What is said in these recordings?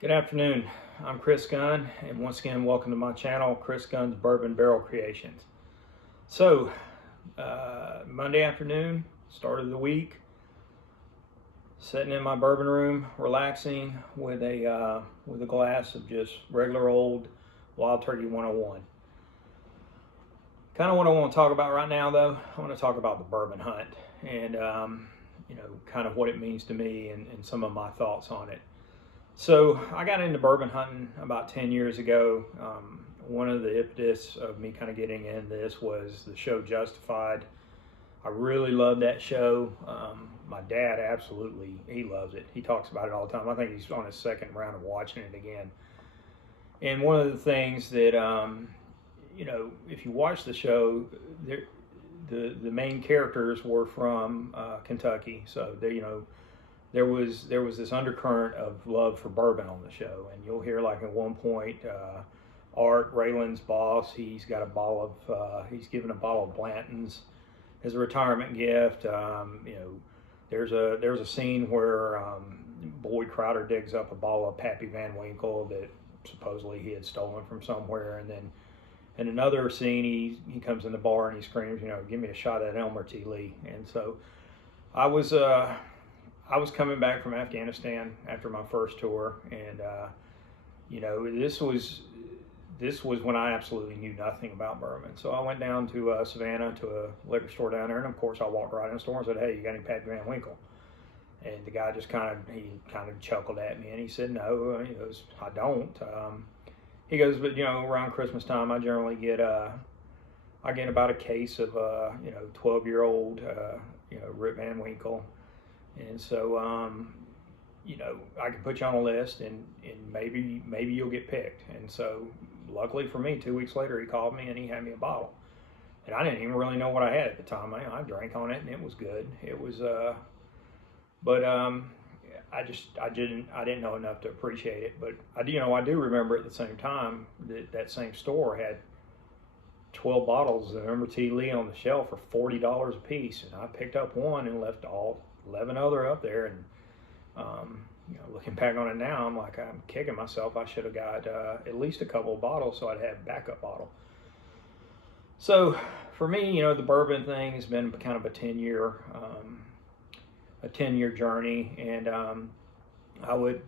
Good afternoon. I'm Chris Gunn, and once again, welcome to my channel, Chris Gunn's Bourbon Barrel Creations. So, Monday afternoon, start of the week, sitting in my bourbon room, relaxing with a glass of just regular old Wild Turkey 101. Kind of what I want to talk about right now, though, I want to talk about the bourbon hunt and kind of what it means to me and some of my thoughts on it. So I got into bourbon hunting about 10 years ago. One of the impetus of me kind of getting in this was the show Justified. I really loved that show. My dad absolutely, he loves it. He talks about it all the time. I think he's on his second round of watching it again. And one of the things that, if you watch the show, the main characters were from Kentucky. So they, there was this undercurrent of love for bourbon on the show, and you'll hear like at one point, Art Raylan's boss, he's given a bottle of Blanton's as a retirement gift. There's a scene where Boyd Crowder digs up a bottle of Pappy Van Winkle that supposedly he had stolen from somewhere, and then in another scene he comes in the bar and he screams, give me a shot at Elmer T. Lee. And so I was coming back from Afghanistan after my first tour, and this was when I absolutely knew nothing about bourbon. So I went down to Savannah to a liquor store down there, and of course I walked right in the store and said, "Hey, you got any Pappy Van Winkle?" And the guy just kind of chuckled at me, and he said, "No." He goes, "I don't." He goes, "But around Christmas time, I generally get I get about a case of 12-year-old Rip Van Winkle." And so, I can put you on a list, and maybe you'll get picked. And so, luckily for me, 2 weeks later, he called me and he had me a bottle. And I didn't even really know what I had at the time. I drank on it, and it was good. It was, but I didn't know enough to appreciate it. But I do remember at the same time that same store had 12 bottles of Elmer T. Lee on the shelf for $40 a piece, and I picked up one and left all 11 other up there. And looking back on it now, I'm kicking myself. I should have got at least a couple of bottles so I'd have a backup bottle. So for me, the bourbon thing has been kind of a 10-year journey, and I would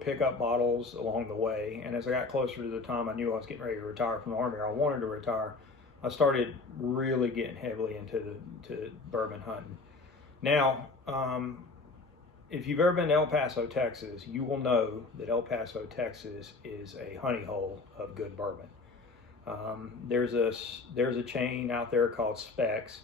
pick up bottles along the way. And as I got closer to the time I knew I was getting ready to retire from the Army, or I wanted to retire, I started really getting heavily into bourbon hunting. Now, if you've ever been to El Paso, Texas, you will know that El Paso, Texas is a honey hole of good bourbon. There's a chain out there called Specs.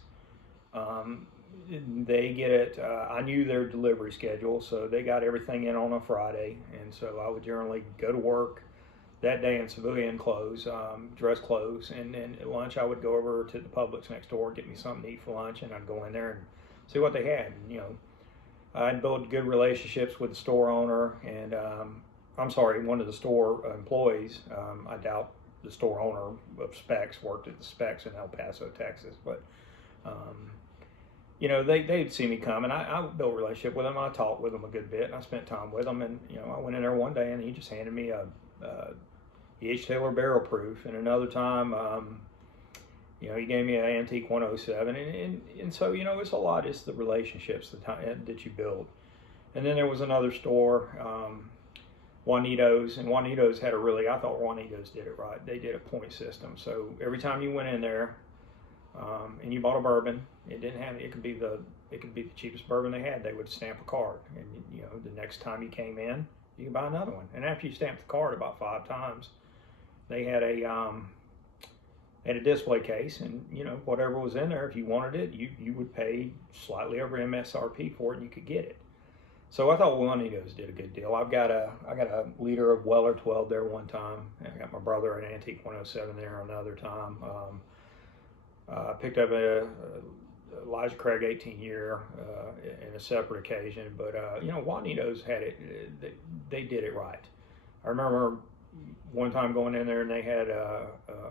They get it. I knew their delivery schedule, so they got everything in on a Friday, and so I would generally go to work that day in civilian clothes, dress clothes, and then at lunch I would go over to the Publix next door, get me something to eat for lunch, and I'd go in there and see what they had. And, I'd build good relationships with the store owner, and one of the store employees. I doubt the store owner of Specs worked at the Specs in El Paso, Texas, but they'd see me come, and I built a relationship with them. I talked with them a good bit, and I spent time with them. And I went in there one day, and he just handed me a E.H. Taylor Barrel Proof, and another time he gave me an Antique 107, and so it's a lot. It's the relationships that you build. And then there was another store, Juanito's, and Juanito's had I thought Juanito's did it right. They did a point system, so every time you went in there and you bought a bourbon, it could be the cheapest bourbon they had. They would stamp a card, and the next time you came in, you could buy another one. And after you stamped the card about 5 times, they had a display case, and whatever was in there, if you wanted it, you would pay slightly over MSRP for it, and you could get it. So I thought Juanito's did a good deal. I got a liter of Weller 12 there one time, and I got my brother an Antique 107 there another time. I picked up a Elijah Craig 18-year in a separate occasion, but Juanito's had it. They did it right. I remember one time going in there and they had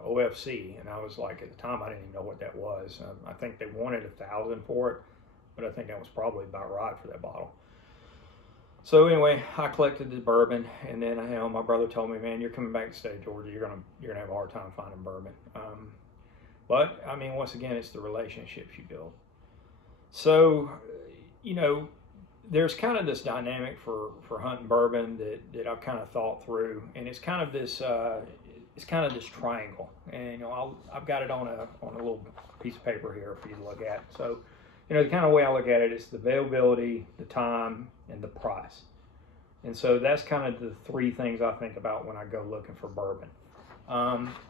OFC, and I was like, at the time I didn't even know what that was. I think they wanted $1,000 for it, but I think that was probably about right for that bottle. So anyway, I collected the bourbon, and then my brother told me, "Man, you're coming back to the state of Georgia. You're gonna have a hard time finding bourbon." But I mean, once again, it's the relationships you build. So, you know, there's kind of this dynamic for hunting bourbon that I've kind of thought through, and it's kind of this triangle. And you know, I've got it on a little piece of paper here for you to look at. So, you know, the kind of way I look at it is the availability, the time, and the price. And so that's kind of the three things I think about when I go looking for bourbon.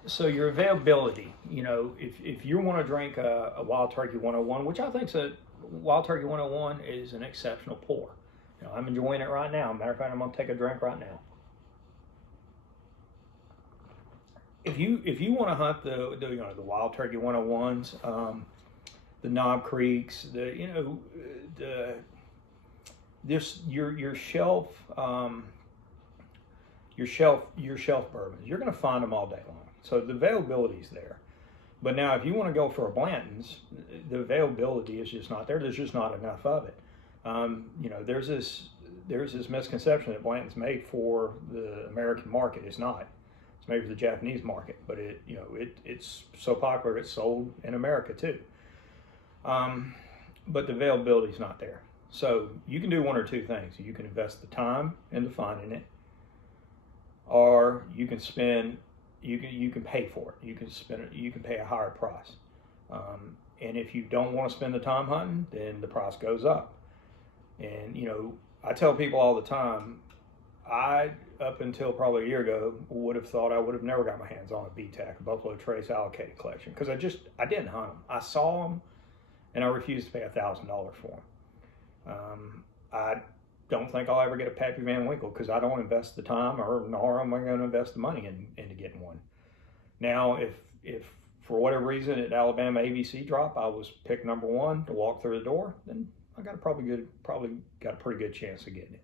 So your availability, you know, if you want to drink a Wild Turkey 101, which I think Wild Turkey 101 is an exceptional pour. You know, I'm enjoying it right now. Matter of fact, I'm going to take a drink right now. If you want to hunt the Wild Turkey 101s, the Knob Creeks, your shelf bourbons, you're going to find them all day long. So the availability is there. But now, if you want to go for a Blanton's, the availability is just not there. There's just not enough of it. You know, there's this misconception that Blanton's made for the American market. It's not. It's made for the Japanese market. But it's so popular it's sold in America too. But the availability is not there. So you can do one or two things. You can invest the time into finding it, or you can pay for it. You can pay a higher price. And if you don't want to spend the time hunting, then the price goes up. And you know, I tell people all the time, I, up until probably a year ago, would have thought I would have never got my hands on a BTAC, a Buffalo Trace allocated collection, because I didn't hunt them. I saw them, and I refused to pay $1,000 for them. I don't think I'll ever get a Pappy Van Winkle because I don't invest the time, nor am I going to invest the money into getting one. Now, if for whatever reason at Alabama ABC drop I was picked number one to walk through the door, then I got probably got a pretty good chance of getting it.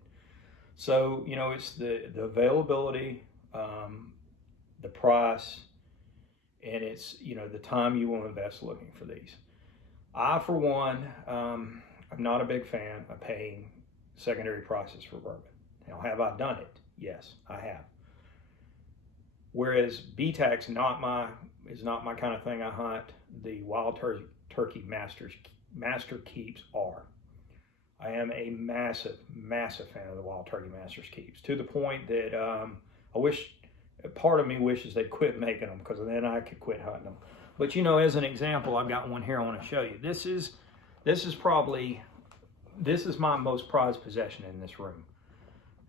So you know, it's the availability, the price, and it's, you know, the time you want to invest looking for these. I, for one, I'm not a big fan of paying secondary prices for bourbon. Now, have I done it? Yes, I have. Whereas BTAC's is not my kind of thing I hunt. The Wild Turkey Master Keeps are. I am a massive fan of the Wild Turkey Master's Keeps, to the point that part of me wishes they'd quit making them, because then I could quit hunting them. But you know, as an example, I've got one here I want to show you. This is my most prized possession in this room.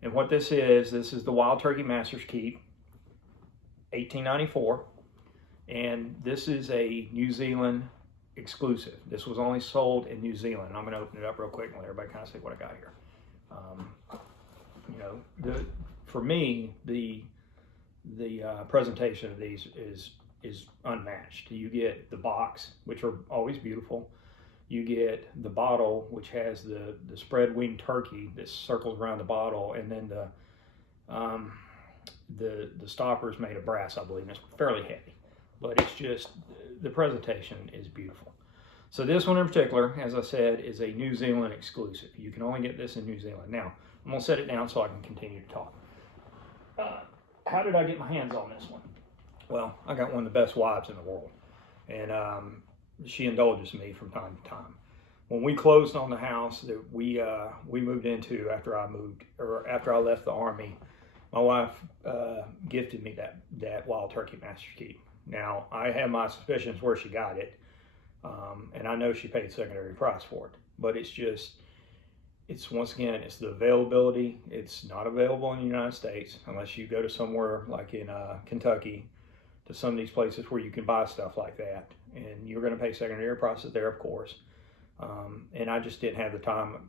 And what this is the Wild Turkey Master's Keep, 1894. And this is a New Zealand exclusive. This was only sold in New Zealand. I'm going to open it up real quick and let everybody kind of see what I got here. You know, for me, the presentation of these is unmatched. You get the box, which are always beautiful. You get the bottle, which has the spread wing turkey that circles around the bottle, and then the stopper's made of brass, I believe, and it's fairly heavy. But it's just, the presentation is beautiful. So this one in particular, as I said, is a New Zealand exclusive. You can only get this in New Zealand. Now, I'm going to set it down so I can continue to talk. How did I get my hands on this one? Well, I got one of the best wives in the world, and she indulges me from time to time. When we closed on the house that we moved into after I left the Army, my wife gifted me that Wild Turkey Master Keep. Now, I have my suspicions where she got it, and I know she paid secondary price for it. But once again, it's the availability. It's not available in the United States unless you go to somewhere like in Kentucky, to some of these places where you can buy stuff like that, and you're going to pay secondary prices there, of course. And I just didn't have the time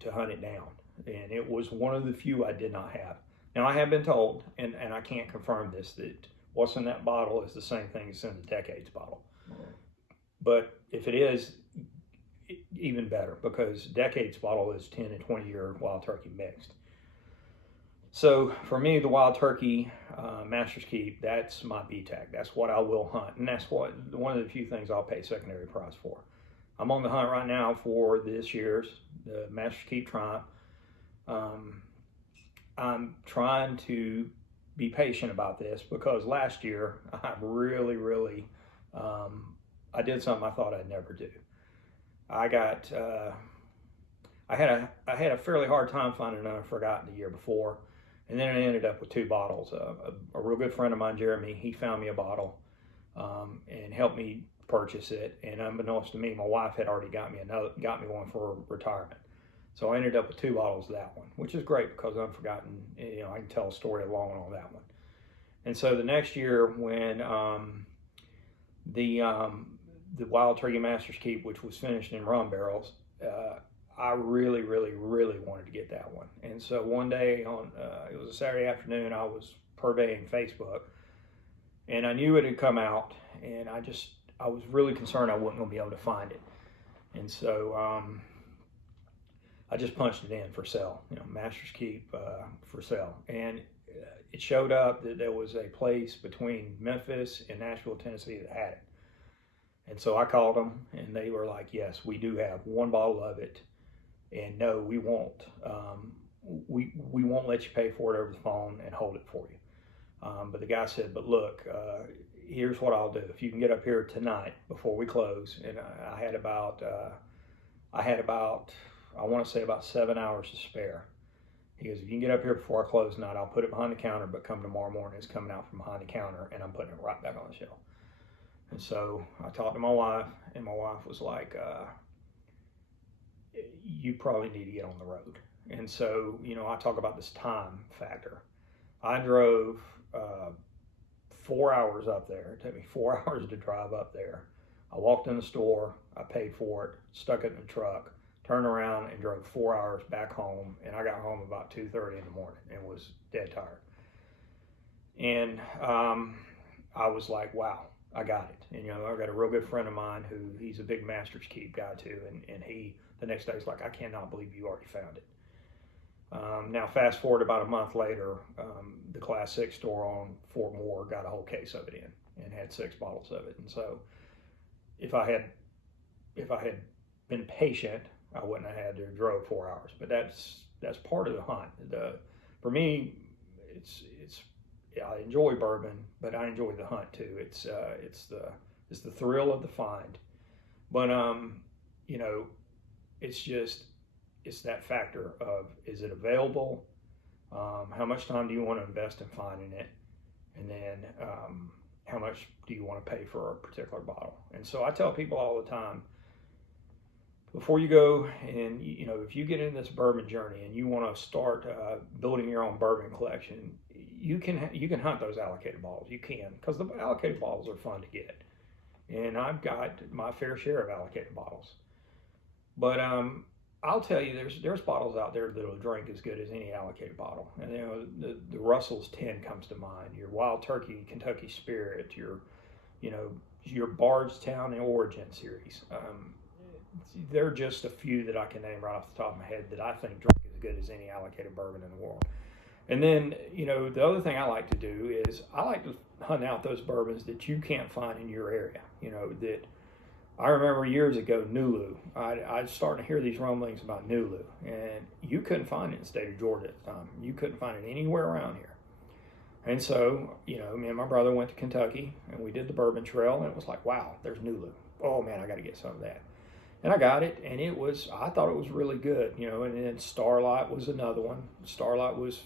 to hunt it down, and it was one of the few I did not have. Now, I have been told, and I can't confirm this, that what's in that bottle is the same thing as in the Decades bottle. But if it is, even better, because Decades bottle is 10 and 20 year Wild Turkey mixed. So for me, the Wild Turkey Master's Keep, that's my BTAC. That's what I will hunt, and that's one of the few things I'll pay secondary price for. I'm on the hunt right now for this year's the Master's Keep Triumph. I'm trying to be patient about this because last year I really, I did something I thought I'd never do. I got, I had a fairly hard time finding another forgotten the year before, and then I ended up with 2 bottles. A real good friend of mine, Jeremy, he found me a bottle and helped me purchase it. And unbeknownst to me, my wife had already got me one for retirement. So I ended up with 2 bottles of that one, which is great because Unforgotten, you know, I can tell a story along on that one. And so the next year when the Wild Turkey Master's Keep, which was finished in rum barrels, I really wanted to get that one. And so one day it was a Saturday afternoon, I was surveying Facebook, and I knew it had come out, and I was really concerned I wasn't going to be able to find it. And so I just punched it in for sale, you know, Master's Keep for sale. And it showed up that there was a place between Memphis and Nashville, Tennessee that had it. And so I called them, and they were like, yes, we do have 1 bottle of it. And no, we won't. We won't let you pay for it over the phone and hold it for you. But the guy said, but look, here's what I'll do. If you can get up here tonight before we close, and I had about, I want to say about 7 hours to spare. He goes, if you can get up here before I close tonight, I'll put it behind the counter, but come tomorrow morning, it's coming out from behind the counter, and I'm putting it right back on the shelf. And so I talked to my wife, and my wife was like, you probably need to get on the road. And so, you know, I talk about this time factor. I drove 4 hours up there. It took me 4 hours to drive up there. I walked in the store, I paid for it, stuck it in the truck, turned around and drove 4 hours back home. And I got home about 2:30 in the morning and was dead tired. And I was like, wow, I got it. And, you know, I got a real good friend of mine he's a big Master's Keep guy too. And he, the next day, was like, I cannot believe you already found it. Now, fast forward about a month later, the Class 6 store on Fort Moore got a whole case of it in and had 6 bottles of it. And so if I had been patient, I wouldn't have had to drove 4 hours. But that's part of the hunt. For me, I enjoy bourbon, but I enjoy the hunt too. It's the thrill of the find. But you know, it's that factor of, is it available? How much time do you want to invest in finding it? And then how much do you want to pay for a particular bottle? And so I tell people all the time, before you go and, you know, if you get in this bourbon journey and you want to start building your own bourbon collection, you can hunt those allocated bottles. You can, because the allocated bottles are fun to get. And I've got my fair share of allocated bottles. But I'll tell you, there's bottles out there that'll drink as good as any allocated bottle. And you know, the Russell's 10 comes to mind. Your Wild Turkey Kentucky Spirit, your Bardstown and Origin series. There are just a few that I can name right off the top of my head that I think drink as good as any allocated bourbon in the world. And then, you know, the other thing I like to do is I like to hunt out those bourbons that you can't find in your area. You know, that I remember years ago, Nulu. I started to hear these rumblings about Nulu, and you couldn't find it in the state of Georgia at the time. You couldn't find it anywhere around here. And so, you know, me and my brother went to Kentucky, and we did the bourbon trail, and it was like, wow, there's Nulu. Oh, man, I got to get some of that. And I got it, and I thought it was really good, you know. And then Starlight was another one. Starlight was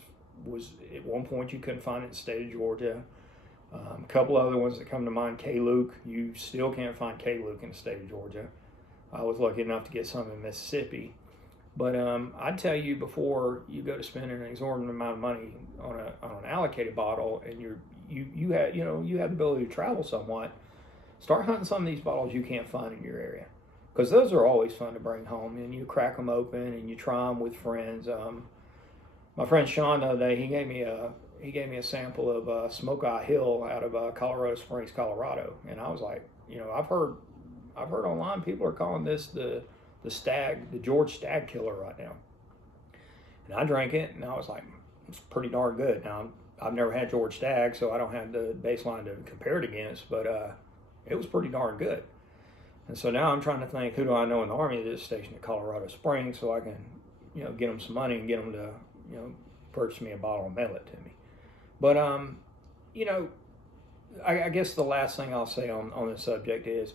at one point you couldn't find it in the state of Georgia. A couple other ones that come to mind, K-Luke. You still can't find K-Luke in the state of Georgia. I was lucky enough to get some in Mississippi. But I'd tell you, before you go to spending an exorbitant amount of money on an allocated bottle, and you have the ability to travel somewhat, start hunting some of these bottles you can't find in your area, because those are always fun to bring home. And you crack them open and you try them with friends. My friend Sean the other day, he gave me a sample of Smoke Eye Hill out of Colorado Springs, Colorado, and I was like, you know, I've heard online people are calling this the George Stag Killer right now. And I drank it, and I was like, it's pretty darn good. Now, I've never had George Stag, so I don't have the baseline to compare it against, but it was pretty darn good. And so now I'm trying to think, who do I know in the Army that is stationed at Colorado Springs, so I can get them some money and get them to, purchase me a bottle and mail it to me. But, I guess the last thing I'll say on this subject is,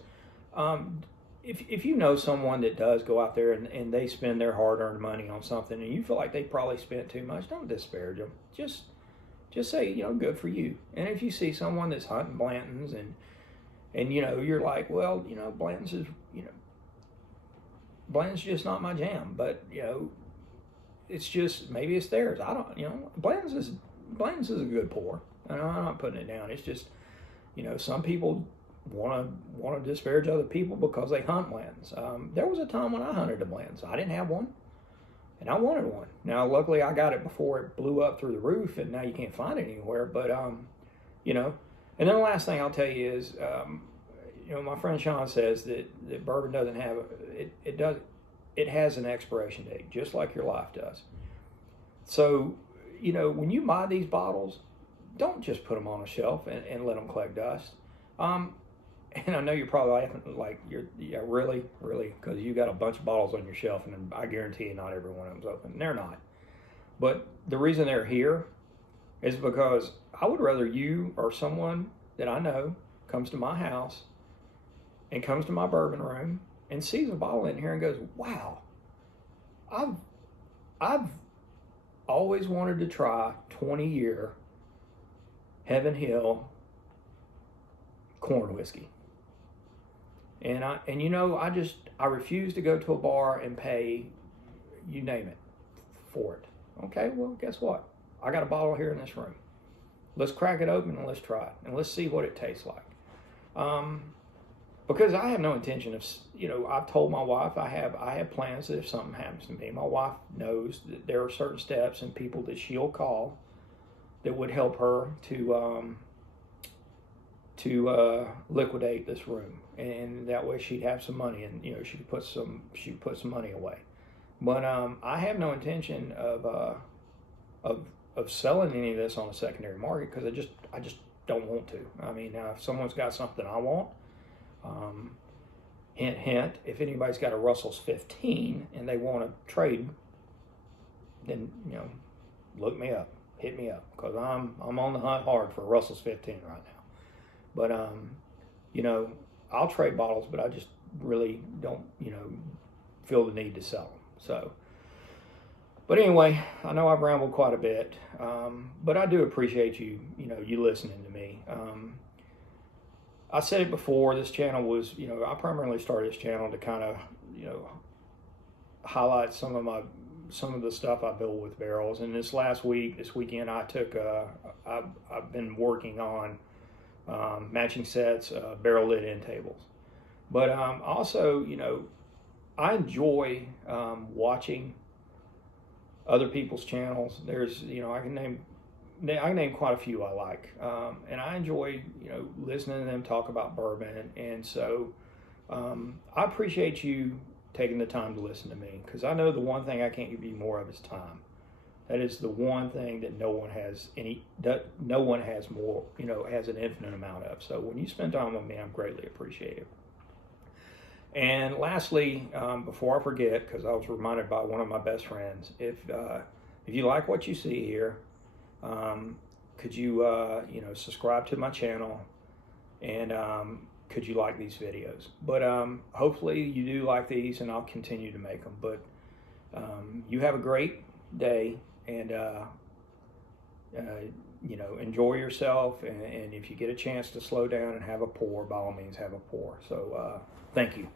if you know someone that does go out there and they spend their hard-earned money on something and you feel like they probably spent too much, don't disparage them. Just say, good for you. And if you see someone that's hunting Blanton's and you're like, well, Blanton's is, Blanton's just not my jam, but, it's just, maybe it's theirs. I don't, Blanton's is a good pour. I'm not putting it down. It's just, some people want to disparage other people because they hunt Blanton's. There was a time when I hunted a Blanton's. I didn't have one, and I wanted one. Now, luckily, I got it before it blew up through the roof, and now you can't find it anywhere. But And then the last thing I'll tell you is, my friend Sean says that bourbon doesn't have it has an expiration date, just like your life does. So, when you buy these bottles, don't just put them on a shelf and let them collect dust. And I know you're probably laughing, like, really, because you got a bunch of bottles on your shelf, and I guarantee you not every one of them's open. They're not. But the reason they're here is because I would rather you or someone that I know comes to my house and comes to my bourbon room and sees a bottle in here and goes, wow, I've always wanted to try 20-year Heaven Hill corn whiskey. And I refuse to go to a bar and pay, you name it, for it. Okay, well, guess what? I got a bottle here in this room. Let's crack it open and let's try it. And let's see what it tastes like. Because I have no intention of, I've told my wife I have plans that if something happens to me, my wife knows that there are certain steps and people that she'll call that would help her to liquidate this room, and that way she'd have some money, and she'd put some money away. But I have no intention of selling any of this on the secondary market because I just don't want to. I mean, if someone's got something I want, hint hint, if anybody's got a Russell's 15 and they want to trade, then look me up, hit me up, because I'm on the hunt hard for a Russell's 15 right now. But I'll trade bottles, but I just really don't feel the need to sell them. So, but anyway, I know I've rambled quite a bit, but I do appreciate you listening to me. I said it before, this channel was, I primarily started this channel to kind of, highlight some of the stuff I built with barrels. And this weekend, I've been working on matching sets, barrel lid end tables. But also, I enjoy watching other people's channels. There's, I can name quite a few I like, and I enjoy listening to them talk about bourbon. And so I appreciate you taking the time to listen to me, because I know the one thing I can't give you more of is time. That is the one thing that no one has more, has an infinite amount of. So when you spend time with me, I'm greatly appreciative. And lastly, before I forget, because I was reminded by one of my best friends, if you like what you see here, could you subscribe to my channel, and could you like these videos? But hopefully you do like these, and I'll continue to make them. But you have a great day, and enjoy yourself, and if you get a chance to slow down and have a pour, by all means have a pour. So thank you.